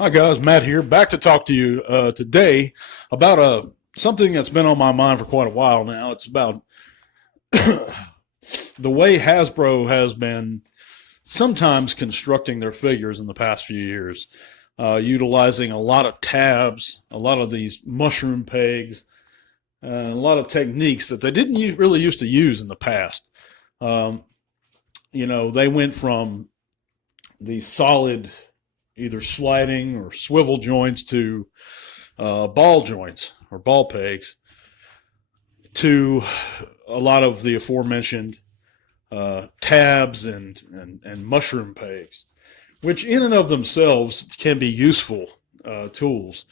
Hi guys, Matt here, back to talk to you today about something that's been on my mind for quite a while now. It's about the way Hasbro has been sometimes constructing their figures in the past few years, utilizing a lot of tabs, a lot of these mushroom pegs, a lot of techniques that they didn't really used to use in the past. Um, they went from the solid either sliding or swivel joints to ball joints or ball pegs to a lot of the aforementioned tabs and mushroom pegs, which in and of themselves can be useful tools.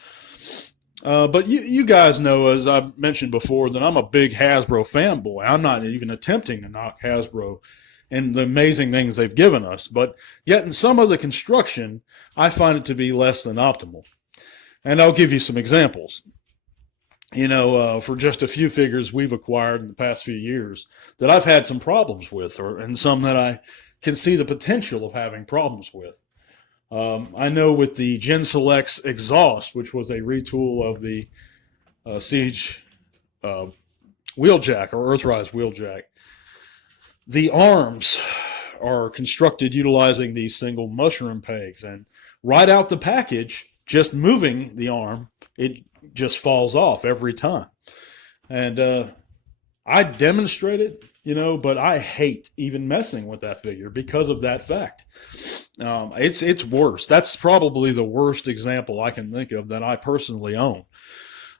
But you guys know, as I've mentioned before, that I'm a big Hasbro fanboy. I'm not even attempting to knock Hasbro and the amazing things they've given us. But yet in some of the construction, I find it to be less than optimal. And I'll give you some examples. For just a few figures we've acquired in the past few years that I've had some problems with, and some that I can see the potential of having problems with. I know with the Gen Selects exhaust, which was a retool of the Siege wheeljack or Earthrise wheeljack, the arms are constructed utilizing these single mushroom pegs, and right out the package, just moving the arm, it just falls off every time. And I demonstrate it, but I hate even messing with that figure because of that fact. It's worse. That's probably the worst example I can think of that I personally own.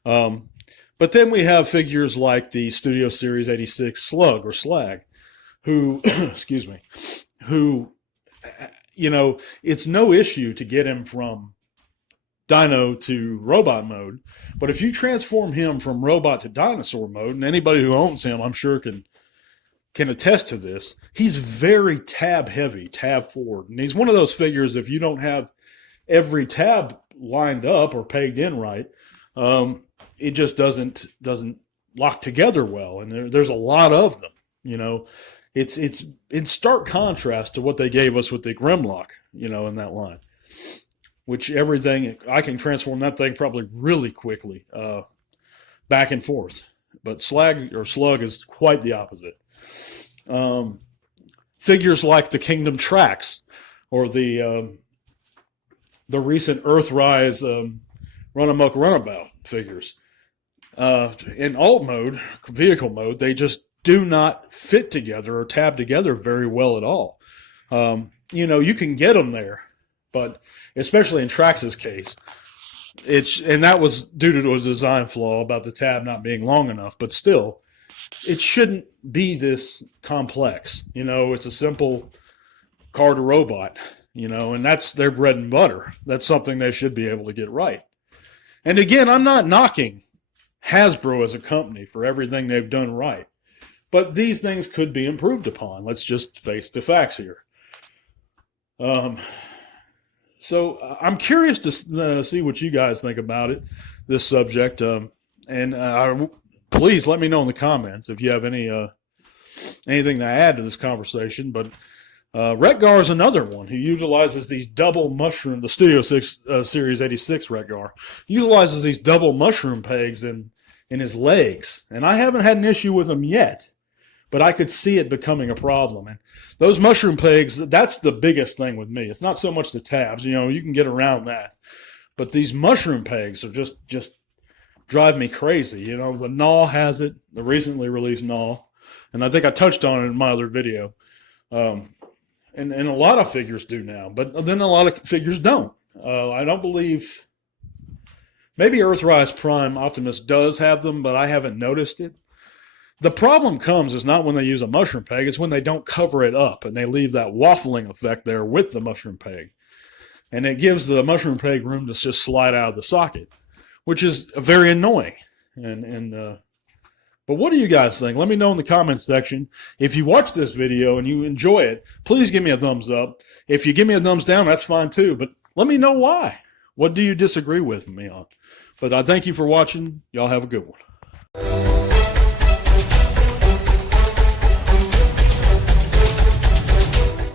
But then we have figures like the Studio Series 86 Slug or Slag, who, excuse me, who, it's no issue to get him from dino to robot mode. But if you transform him from robot to dinosaur mode, and anybody who owns him, I'm sure can attest to this, he's very tab heavy, tab forward. And he's one of those figures, if you don't have every tab lined up or pegged in right, it just doesn't lock together well. And there's a lot of them, It's in stark contrast to what they gave us with the Grimlock, in that line. Which everything, I can transform that thing probably really quickly, back and forth. But Slag or Slug is quite the opposite. Figures like the Kingdom Tracks or the recent Earthrise Run-Amok Runabout figures. In alt mode, vehicle mode, they just do not fit together or tab together very well at all. You can get them there, but especially in Trax's case, and that was due to a design flaw about the tab not being long enough, but still, it shouldn't be this complex. It's a simple car to robot, and that's their bread and butter. That's something they should be able to get right. And again, I'm not knocking Hasbro as a company for everything they've done right, but these things could be improved upon. Let's just face the facts here. So I'm curious to see what you guys think about this subject. Please let me know in the comments if you have anything to add to this conversation. But Retgar is another one who utilizes these double mushroom, the Studio 6 Series 86 Retgar, utilizes these double mushroom pegs in his legs. And I haven't had an issue with them yet, but I could see it becoming a problem. And those mushroom pegs, that's the biggest thing with me. It's not so much the tabs, you can get around that. But these mushroom pegs are just drive me crazy. The Gnaw has it, the recently released Gnaw. And I think I touched on it in my other video. And a lot of figures do now, but then a lot of figures don't. I don't believe, maybe Earthrise Prime Optimus does have them, but I haven't noticed it. The problem comes is not when they use a mushroom peg, it's when they don't cover it up and they leave that waffling effect there with the mushroom peg. And it gives the mushroom peg room to just slide out of the socket, which is very annoying. But what do you guys think? Let me know in the comments section. If you watch this video and you enjoy it, please give me a thumbs up. If you give me a thumbs down, that's fine too. But let me know why. What do you disagree with me on? But I thank you for watching. Y'all have a good one.